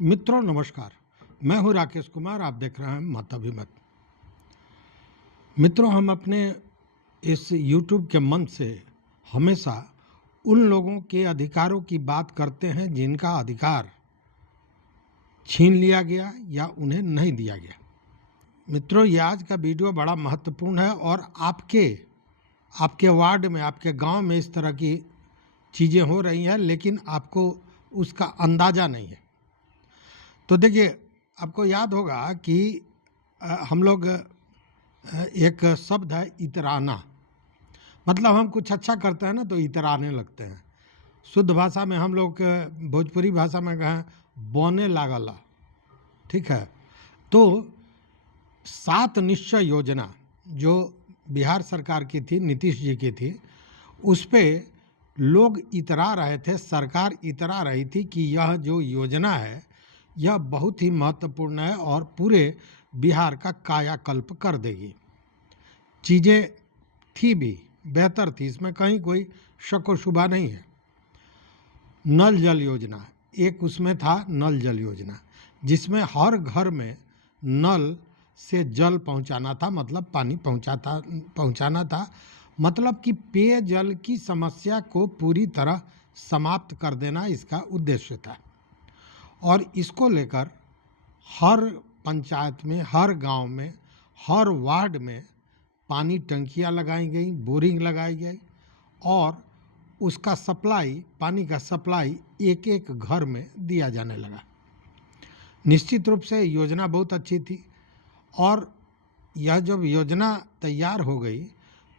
मित्रों नमस्कार। मैं हूं राकेश कुमार। आप देख रहे हैं मत अभिमत। मित्रों, हम अपने इस YouTube के मंच से हमेशा उन लोगों के अधिकारों की बात करते हैं जिनका अधिकार छीन लिया गया या उन्हें नहीं दिया गया। मित्रों, ये आज का वीडियो बड़ा महत्वपूर्ण है और आपके वार्ड में, आपके गांव में इस तरह की चीज़ें हो रही हैं, लेकिन आपको उसका अंदाज़ा नहीं है। तो देखिए, आपको याद होगा कि हम लोग एक शब्द है इतराना, मतलब हम कुछ अच्छा करते हैं ना तो इतराने लगते हैं। शुद्ध भाषा में हम लोग भोजपुरी भाषा में कहें बौने लागला, ठीक है। तो 7 निश्चय योजना जो बिहार सरकार की थी, नीतीश जी की थी, उस पे लोग इतरा रहे थे, सरकार इतरा रही थी कि यह जो योजना है यह बहुत ही महत्वपूर्ण है और पूरे बिहार का कायाकल्प कर देगी। चीज़ें थी भी बेहतर थी, इसमें कहीं कोई शक व शुबा नहीं है। नल जल योजना एक उसमें था, नल जल योजना, जिसमें हर घर में नल से जल पहुंचाना था, मतलब पानी पहुंचाना था, मतलब कि पेयजल की समस्या को पूरी तरह समाप्त कर देना इसका उद्देश्य था। और इसको लेकर हर पंचायत में, हर गांव में, हर वार्ड में पानी टंकियां लगाई गई, बोरिंग लगाई गई और उसका सप्लाई, पानी का सप्लाई एक एक घर में दिया जाने लगा। निश्चित रूप से योजना बहुत अच्छी थी और यह जब योजना तैयार हो गई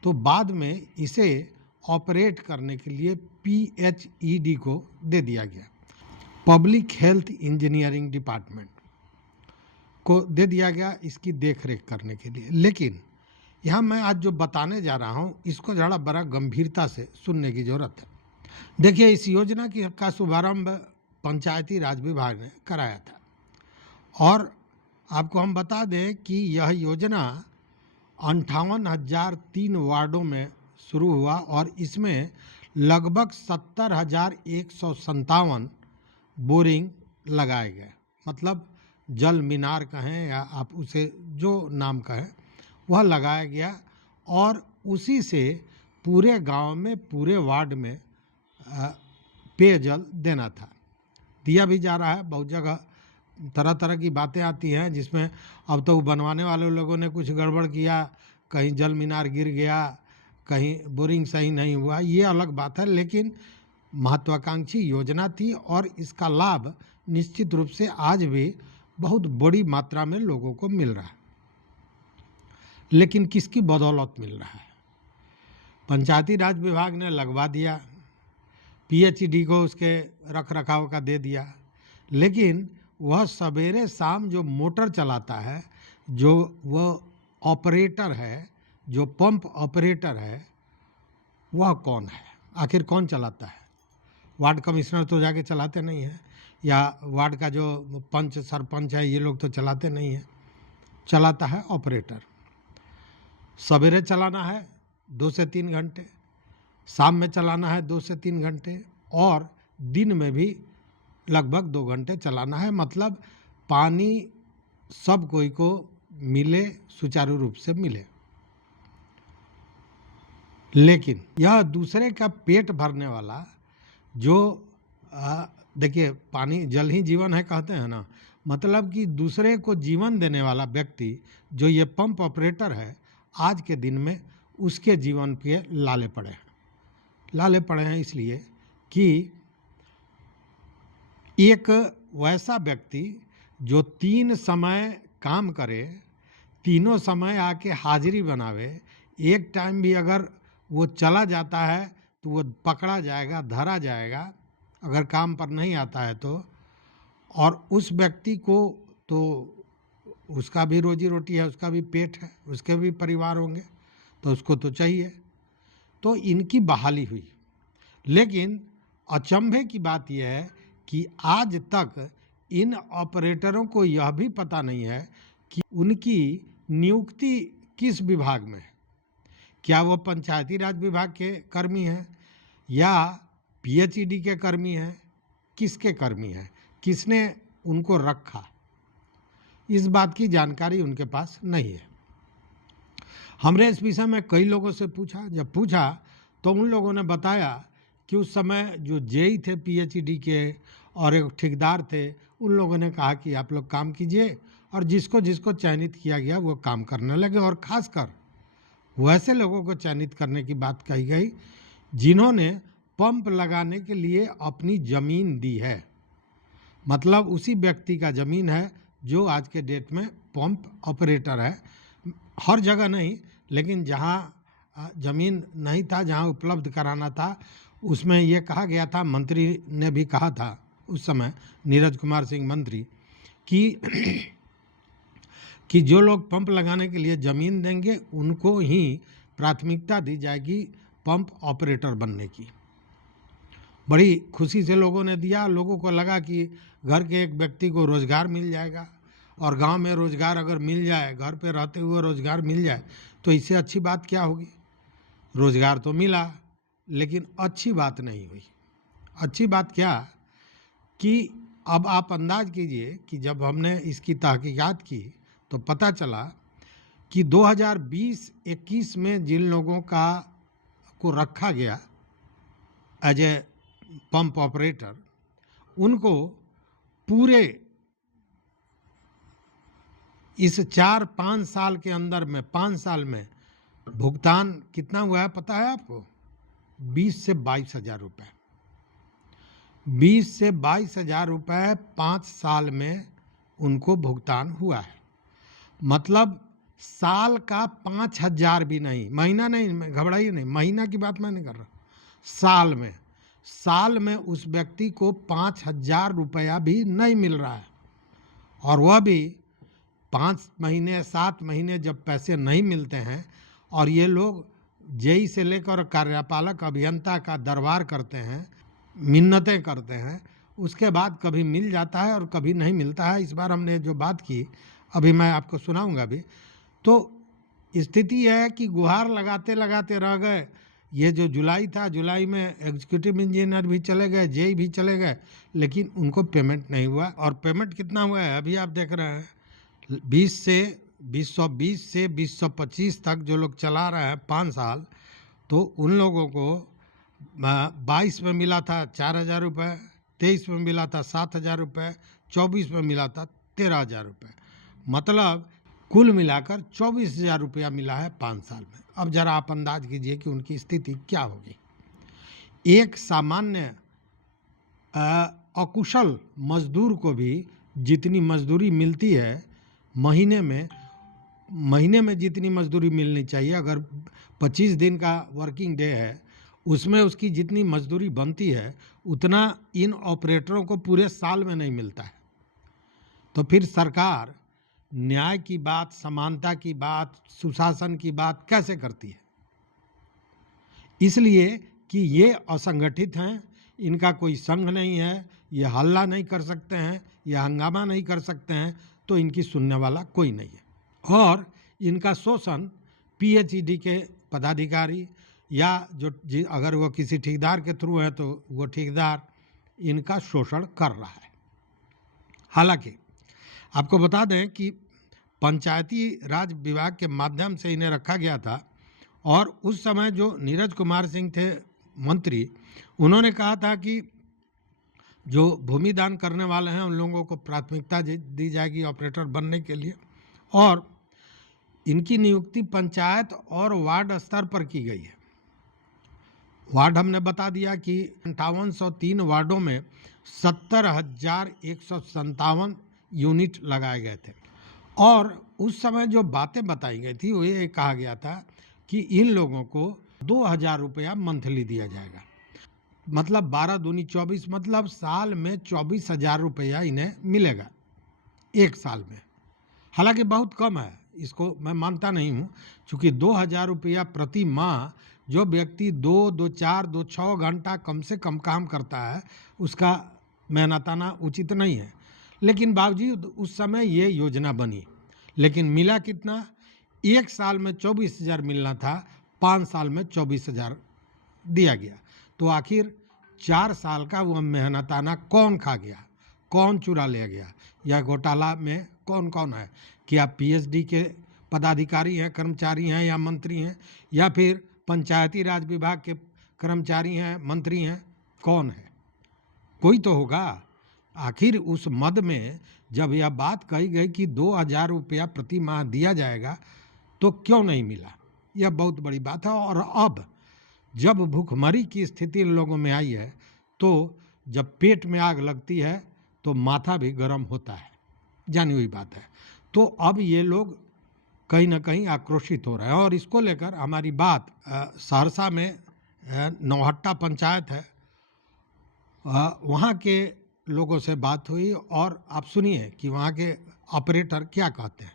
तो बाद में इसे ऑपरेट करने के लिए PHED को दे दिया गया, पब्लिक हेल्थ इंजीनियरिंग डिपार्टमेंट को दे दिया गया इसकी देखरेख करने के लिए। लेकिन यहाँ मैं आज जो बताने जा रहा हूँ इसको ज़रा बड़ा गंभीरता से सुनने की ज़रूरत है। देखिए, इस योजना का शुभारंभ पंचायती राज विभाग ने कराया था और आपको हम बता दें कि यह योजना 58,003 वार्डों में शुरू हुआ और इसमें लगभग 70,157 बोरिंग लगाए गए, मतलब जल मीनार कहें या आप उसे जो नाम कहें वह लगाया गया और उसी से पूरे गांव में, पूरे वार्ड में पेयजल देना था। दिया भी जा रहा है। बहुत जगह तरह तरह की बातें आती हैं जिसमें अब तो बनवाने वाले लोगों ने कुछ गड़बड़ किया, कहीं जल मीनार गिर गया, कहीं बोरिंग सही नहीं हुआ, ये अलग बात है। लेकिन महत्वाकांक्षी योजना थी और इसका लाभ निश्चित रूप से आज भी बहुत बड़ी मात्रा में लोगों को मिल रहा है। लेकिन किसकी बदौलत मिल रहा है? पंचायती राज विभाग ने लगवा दिया, PHED को उसके रख रखाव का दे दिया, लेकिन वह सवेरे शाम जो मोटर चलाता है, जो वह ऑपरेटर है, जो पंप ऑपरेटर है, वह कौन है? आखिर कौन चलाता है? वार्ड कमिश्नर तो जाके चलाते नहीं हैं, या वार्ड का जो पंच सरपंच है ये लोग तो चलाते नहीं हैं। चलाता है ऑपरेटर। सवेरे चलाना है 2 से 3 घंटे, शाम में चलाना है 2 से 3 घंटे और दिन में भी लगभग 2 घंटे चलाना है, मतलब पानी सब कोई को मिले, सुचारू रूप से मिले। लेकिन यह दूसरे का पेट भरने वाला जो देखिए, पानी जल ही जीवन है कहते हैं ना, मतलब कि दूसरे को जीवन देने वाला व्यक्ति जो ये पंप ऑपरेटर है, आज के दिन में उसके जीवन के लाले पड़े हैं। लाले पड़े हैं इसलिए कि एक वैसा व्यक्ति जो 3 समय काम करे, तीनों समय आके हाजिरी बनावे, एक टाइम भी अगर वो चला जाता है तो वो पकड़ा जाएगा, धरा जाएगा, अगर काम पर नहीं आता है तो। और उस व्यक्ति को तो उसका भी रोजी रोटी है, उसका भी पेट है, उसके भी परिवार होंगे, तो उसको तो चाहिए। तो इनकी बहाली हुई। लेकिन अचंभे की बात यह है कि आज तक इन ऑपरेटरों को यह भी पता नहीं है कि उनकी नियुक्ति किस विभाग में है। क्या वो पंचायती राज विभाग के कर्मी हैं या PHED के कर्मी हैं? किसके कर्मी हैं? किसने उनको रखा, इस बात की जानकारी उनके पास नहीं है। हमने इस विषय में कई लोगों से पूछा। जब पूछा तो उन लोगों ने बताया कि उस समय जो जेई थे पीएचडी के और एक ठेकेदार थे, उन लोगों ने कहा कि आप लोग काम कीजिए, और जिसको जिसको चयनित किया गया वो काम करने लगे। और खासकर वैसे लोगों को चयनित करने की बात कही गई जिन्होंने पंप लगाने के लिए अपनी ज़मीन दी है। मतलब उसी व्यक्ति का ज़मीन है जो आज के डेट में पंप ऑपरेटर है। हर जगह नहीं, लेकिन जहाँ ज़मीन नहीं था, जहाँ उपलब्ध कराना था, उसमें ये कहा गया था, मंत्री ने भी कहा था उस समय, नीरज कुमार सिंह मंत्री, कि कि जो लोग पंप लगाने के लिए ज़मीन देंगे उनको ही प्राथमिकता दी जाएगी पंप ऑपरेटर बनने की। बड़ी खुशी से लोगों ने दिया। लोगों को लगा कि घर के एक व्यक्ति को रोज़गार मिल जाएगा, और गांव में रोज़गार अगर मिल जाए, घर पे रहते हुए रोज़गार मिल जाए, तो इससे अच्छी बात क्या होगी। रोज़गार तो मिला, लेकिन अच्छी बात नहीं हुई। अच्छी बात क्या कि अब आप अंदाज कीजिए कि जब हमने इसकी तहकीकात की तो पता चला कि 2020-21 में जिन लोगों को रखा गया एज ए पंप ऑपरेटर, उनको पूरे इस 4-5 साल के अंदर में, 5 साल में भुगतान कितना हुआ है पता है आपको? 20 से 22 हज़ार रुपये। 20 से 22 हज़ार रुपये 5 साल में उनको भुगतान हुआ है। मतलब साल का 5,000 भी नहीं, महीना नहीं, घबराइए नहीं, महीना की बात मैं नहीं कर रहा, साल में उस व्यक्ति को 5,000 रुपया भी नहीं मिल रहा है। और वह भी 5 महीने 7 महीने जब पैसे नहीं मिलते हैं, और ये लोग जेई से लेकर कार्यपालक अभियंता का दरबार करते हैं, मिन्नतें करते हैं, उसके बाद कभी मिल जाता है और कभी नहीं मिलता है। इस बार हमने जो बात की, अभी मैं आपको सुनाऊंगा भी, तो स्थिति यह है कि गुहार लगाते लगाते रह गए। ये जो जुलाई था, जुलाई में एग्जीक्यूटिव इंजीनियर भी चले गए, जेई भी चले गए, लेकिन उनको पेमेंट नहीं हुआ। और पेमेंट कितना हुआ है अभी आप देख रहे हैं, 20 से 2025 तक जो लोग चला रहे हैं 5 साल, तो उन लोगों को 22 में मिला था 4,000 रुपये, 23 में मिला था 7,000 रुपये, 24 में मिला था 13,000 रुपये। मतलब कुल मिलाकर 24,000 रुपया मिला है 5 साल में। अब जरा आप अंदाज कीजिए कि उनकी स्थिति क्या होगी। एक सामान्य अकुशल मजदूर को भी जितनी मजदूरी मिलती है महीने में जितनी मजदूरी मिलनी चाहिए, अगर 25 दिन का वर्किंग डे है, उसमें उसकी जितनी मजदूरी बनती है, उतना इन ऑपरेटरों को पूरे साल में नहीं मिलता है। तो फिर सरकार न्याय की बात, समानता की बात, सुशासन की बात कैसे करती है? इसलिए कि ये असंगठित हैं, इनका कोई संघ नहीं है, ये हल्ला नहीं कर सकते हैं, ये हंगामा नहीं कर सकते हैं, तो इनकी सुनने वाला कोई नहीं है। और इनका शोषण पीएचईडी के पदाधिकारी या अगर वो किसी ठेकेदार के थ्रू है तो वो ठेकेदार इनका शोषण कर रहा है। हालांकि आपको बता दें कि पंचायती राज विभाग के माध्यम से इन्हें रखा गया था, और उस समय जो नीरज कुमार सिंह थे मंत्री, उन्होंने कहा था कि जो भूमि दान करने वाले हैं उन लोगों को प्राथमिकता दी जाएगी ऑपरेटर बनने के लिए, और इनकी नियुक्ति पंचायत और वार्ड स्तर पर की गई है। वार्ड हमने बता दिया कि 5803 वार्डों में 70,157 यूनिट लगाए गए थे। और उस समय जो बातें बताई गई थी वो ये कहा गया था कि इन लोगों को 2,000 रुपया मंथली दिया जाएगा। मतलब 12 दूनी 24, मतलब साल में 24,000 रुपया इन्हें मिलेगा एक साल में। हालांकि बहुत कम है, इसको मैं मानता नहीं हूँ, चूँकि 2,000 रुपया प्रति माह जो व्यक्ति 2-4-2-6 घंटा कम से कम काम करता है, उसका मेहनताना उचित नहीं है। लेकिन बावजूद उस समय ये योजना बनी, लेकिन मिला कितना? एक साल में 24,000 मिलना था, 5 साल में 24,000 दिया गया। तो आखिर 4 साल का वह मेहनताना कौन खा गया? कौन चुरा ले गया या घोटाला में कौन कौन है, क्या पीएचडी के पदाधिकारी हैं, कर्मचारी हैं या मंत्री हैं, या फिर पंचायती राज विभाग के कर्मचारी हैं, मंत्री हैं, कौन है? कोई तो होगा। आखिर उस मद में जब यह बात कही गई कि 2,000 रुपया प्रति माह दिया जाएगा तो क्यों नहीं मिला? यह बहुत बड़ी बात है। और अब जब भूखमरी की स्थिति इन लोगों में आई है तो जब पेट में आग लगती है तो माथा भी गर्म होता है, जानी हुई बात है। तो अब ये लोग कहीं ना कहीं आक्रोशित हो रहे हैं और इसको लेकर हमारी बात सहरसा में नौहट्टा पंचायत है, वहाँ के लोगों से बात हुई और आप सुनिए कि वहाँ के ऑपरेटर क्या कहते हैं।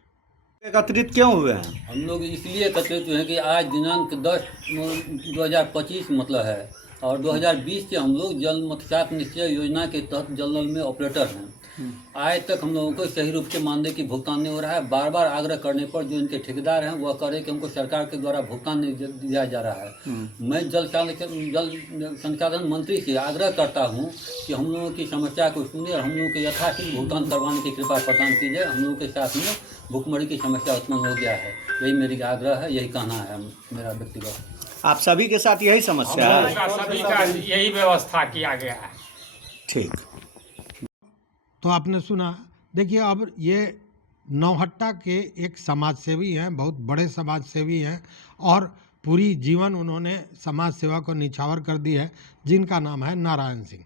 एकत्रित क्यों हुए हैं? हम लोग इसलिए एकत्रित हुए हैं कि आज दिनांक 10/2025 मतलब है और 2020 से हम लोग जल मत्स्यात निश्चय योजना के तहत जल नल में ऑपरेटर हैं। आज तक हम लोगों को सही रूप से मानदेय की भुगतान नहीं हो रहा है। बार बार आग्रह करने पर जो इनके ठेकेदार हैं वह कह रहे हैं कि हमको सरकार के द्वारा भुगतान नहीं दिया जा रहा है। मैं जल संसाधन मंत्री से आग्रह करता हूं कि हम लोगों की समस्या को सुने और हम लोगों को यथाशीघ्र भुगतान करवाने की कृपा प्रदान की जाए। हम लोगों के साथ में भुखमरी की समस्या उत्पन्न हो गया है, यही मेरी आग्रह है, यही कहना है मेरा व्यक्तिगत। आप सभी के साथ यही समस्या है? सभी का यही व्यवस्था किया गया है। ठीक। तो आपने सुना। देखिए, अब ये नौहट्टा के एक समाजसेवी हैं, बहुत बड़े समाजसेवी हैं और पूरी जीवन उन्होंने समाज सेवा को निछावर कर दी है, जिनका नाम है नारायण सिंह।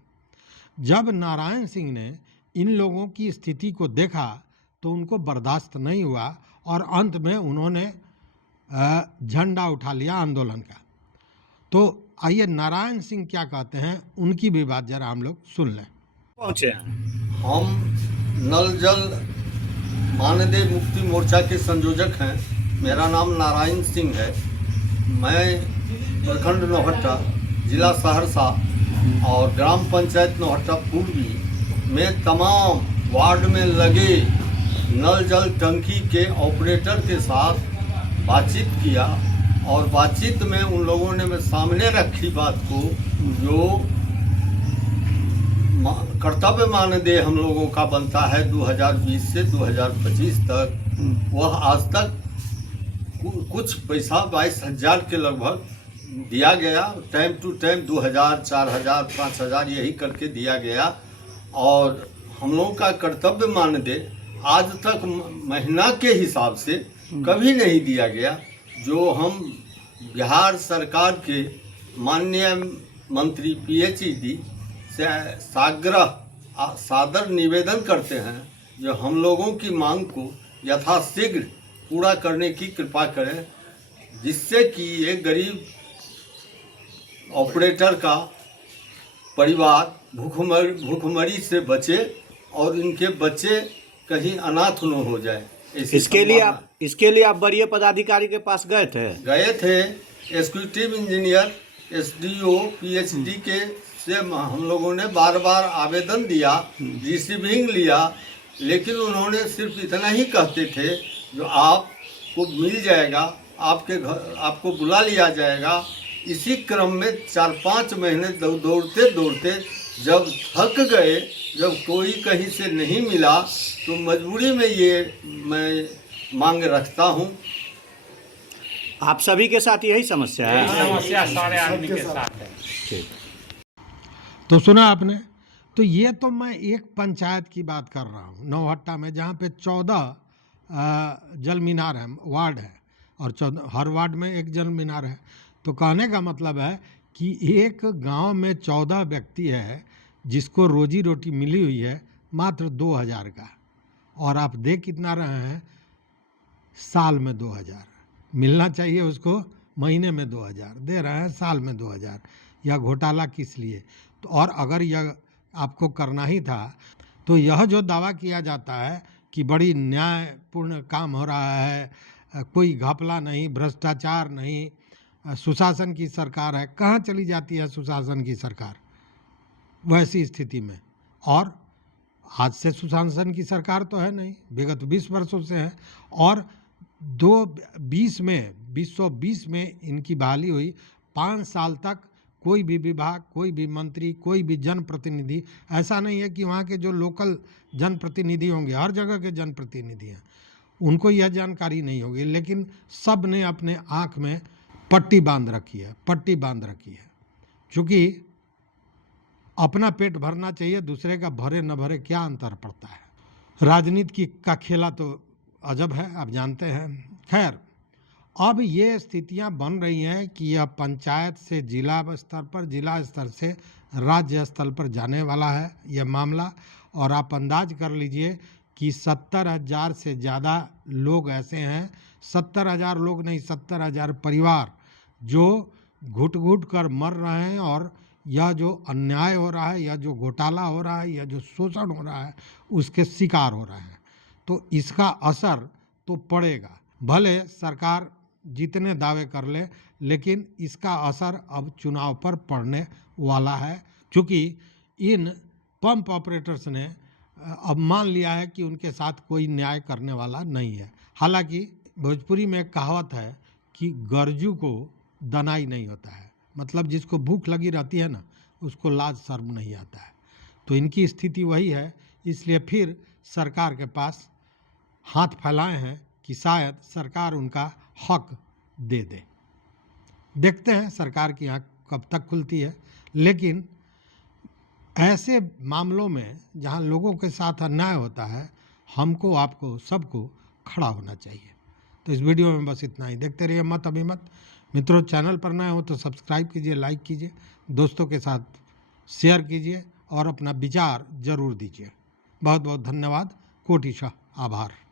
जब नारायण सिंह ने इन लोगों की स्थिति को देखा तो उनको बर्दाश्त नहीं हुआ और अंत में उन्होंने झंडा उठा लिया आंदोलन का। तो आइए नारायण सिंह क्या कहते हैं, उनकी भी बात जरा हम लोग सुन लें। पहुंचे हैं हम नल जल मानदेय मुक्ति मोर्चा के संयोजक हैं। मेरा नाम नारायण सिंह है। मैं प्रखंड नौहट्टा, जिला सहरसा और ग्राम पंचायत नौहट्टा पूर्वी में तमाम वार्ड में लगे नल जल टंकी के ऑपरेटर के साथ बातचीत किया और बातचीत में उन लोगों ने सामने रखी बात को, जो कर्तव्य मानदेय हम लोगों का बनता है 2020 से 2025 तक, वह आज तक कुछ पैसा 22,000 के लगभग दिया गया। टाइम टू टाइम 2,000, 4,000, 5,000 यही करके दिया गया और हम लोगों का कर्तव्य मानदेय आज तक महीना के हिसाब से कभी नहीं दिया गया। जो हम बिहार सरकार के माननीय मंत्री पीएचडी से सादर निवेदन करते हैं जो हम लोगों की मांग को यथाशीघ्र पूरा करने की कृपा करें, जिससे कि एक गरीब ऑपरेटर का परिवार भूखमरी से बचे और इनके बच्चे कहीं अनाथ न हो जाए। इसके लिए आप वरीय पदाधिकारी के पास गए थे? एग्जीक्यूटिव इंजीनियर, एसडीओ, पीएचडी के से हम लोगों ने बार बार आवेदन दिया, रिसीविंग लिया, लेकिन उन्होंने सिर्फ इतना ही कहते थे जो आपको मिल जाएगा, आपके घर आपको बुला लिया जाएगा। इसी क्रम में 4-5 महीने दौड़ते दौड़ते जब थक गए, जब कोई कहीं से नहीं मिला, तो मजबूरी में ये मैं मांग रखता हूँ। आप सभी के साथ यही समस्या है? समस्या सारे आदमी के साथ है। ठीक। तो सुना आपने। तो ये तो मैं एक पंचायत की बात कर रहा हूँ नौहट्टा में, जहाँ पे 14 जल मीनार है, वार्ड है और 14 हर वार्ड में एक जल मीनार है। तो कहने का मतलब है कि एक गांव में 14 व्यक्ति है जिसको रोजी रोटी मिली हुई है मात्र 2,000 का, और आप देख कितना रहे हैं, साल में 2,000 मिलना चाहिए उसको, महीने में 2,000 दे रहे हैं, साल में 2,000। यह घोटाला किस लिए? तो और अगर यह आपको करना ही था तो यह जो दावा किया जाता है कि बड़ी न्यायपूर्ण काम हो रहा है, कोई घपला नहीं, भ्रष्टाचार नहीं, सुशासन की सरकार है, कहाँ चली जाती है सुशासन की सरकार वैसी स्थिति में? और आज से सुशासन की सरकार तो है नहीं, विगत 20 वर्षों से है। और 2020 में इनकी बहाली हुई, 5 साल तक कोई भी विभाग, कोई भी मंत्री, कोई भी जनप्रतिनिधि, ऐसा नहीं है कि वहाँ के जो लोकल जनप्रतिनिधि होंगे, हर जगह के जनप्रतिनिधि हैं, उनको यह जानकारी नहीं होगी, लेकिन सब ने अपने आँख में पट्टी बांध रखी है, पट्टी बांध रखी है। चूँकि अपना पेट भरना चाहिए, दूसरे का भरे न भरे क्या अंतर पड़ता है। राजनीति का खेला तो अजब है, आप जानते हैं। खैर, अब ये स्थितियां बन रही हैं कि यह पंचायत से जिला स्तर पर, जिला स्तर से राज्य स्तर पर जाने वाला है यह मामला। और आप अंदाज कर लीजिए कि 70,000 से ज़्यादा लोग ऐसे हैं, 70,000 लोग नहीं, 70,000 परिवार जो घुट घुट कर मर रहे हैं। और यह जो अन्याय हो रहा है, यह जो घोटाला हो रहा है, यह जो शोषण हो रहा है, उसके शिकार हो रहे हैं। तो इसका असर तो पड़ेगा, भले सरकार जितने दावे कर ले, लेकिन इसका असर अब चुनाव पर पड़ने वाला है। क्योंकि इन पंप ऑपरेटर्स ने अब मान लिया है कि उनके साथ कोई न्याय करने वाला नहीं है। हालांकि भोजपुरी में एक कहावत है कि गरजू को दनाई नहीं होता है, मतलब जिसको भूख लगी रहती है ना, उसको लाज शर्म नहीं आता है। तो इनकी स्थिति वही है, इसलिए फिर सरकार के पास हाथ फैलाए हैं कि शायद सरकार उनका हक दे दे। देखते हैं सरकार की आँख कब तक खुलती है। लेकिन ऐसे मामलों में जहां लोगों के साथ अन्याय होता है, हमको, आपको, सबको खड़ा होना चाहिए। तो इस वीडियो में बस इतना ही। देखते रहिए मत अभिमत। मित्रों, चैनल पर नए हो तो सब्सक्राइब कीजिए, लाइक कीजिए, दोस्तों के साथ शेयर कीजिए और अपना विचार जरूर दीजिए। बहुत बहुत धन्यवाद, कोटिशः आभार।